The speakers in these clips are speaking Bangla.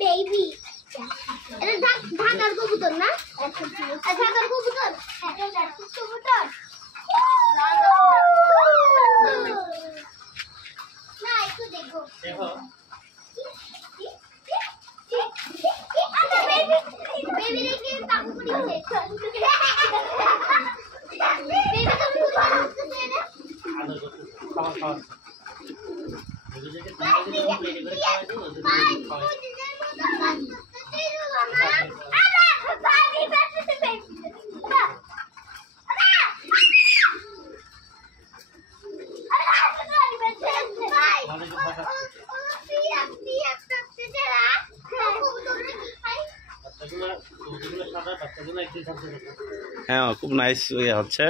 বেবি এটা ঢাকার কবুতর না? ঢাকার কবুতর কবুতর না একটু দেখো দেখো বেবি দেখে কাকু করি হচ্ছে বেবি তো খুব ভালো হচ্ছে না আদর করতে খাওয়া খাওয়া বেবি দেখে তুমি যদি প্লেট করে খাওয়া দিও ওদের খাওয়া হ্যাঁ খুব নাইস হচ্ছে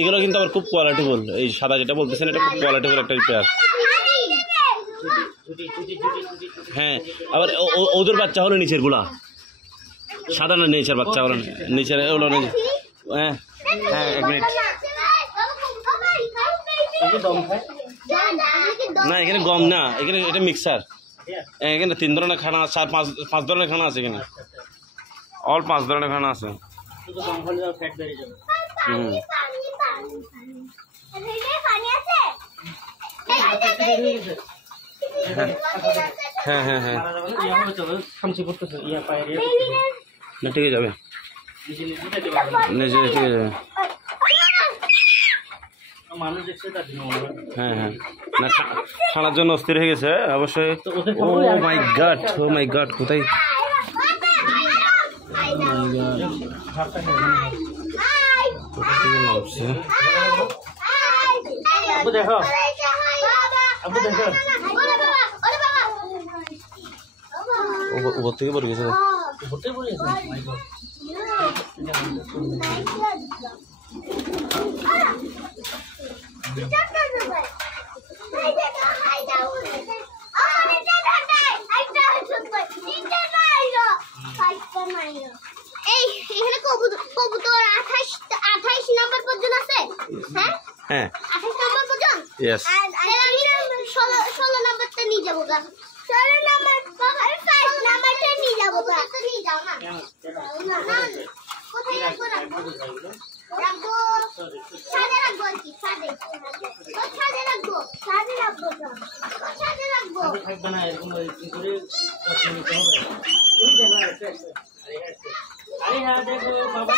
এগুলো কিন্তু আবার খুব কোয়ালিটিফুল এই সাদা যেটা বলতেছেন এটা খুব কোয়ালিটিফুল একটা পেয়ার হ্যাঁ আবার ওদের বাচ্চা হলো নিচের গুলা সাদা না নিচের বাচ্চা হলো নিচের ওগুলো হ্যাঁ হ্যাঁ এক মিনিট না এখানে গম না এখানে এটা মিক্সার এখানে 3 ধরনের খানা 4-5 ধরনের খানা আছে এখানে অল 5 ধরনের খানা আছে হ্যাঁ হ্যাঁ হ্যাঁ না ঠিক যাবে ঠিক যাবে হ্যাঁ হ্যাঁ না খানার জন্য অস্থির হয়ে গেছে অবশ্যই ও মাই গড কোথায় দেখো উপর থেকে পড়ে গেছে কবুতর 28 নম্বর পর্যন্ত আছে হ্যাঁ হ্যাঁ 28 নম্বর পর্যন্ত यस আর আমি 16 নম্বরটা নিয়ে যাব গা 16 নম্বর বাবা 5 নম্বরটা নিয়ে যাব গা নিয়ে যাও না কোথায় রাখবো ছাদে রাখবো কি ছাদে রাখবো থাকবে না এরকম কি করে নিতে হবে ওই দেখো আরে হ্যাঁ দেখো বাবা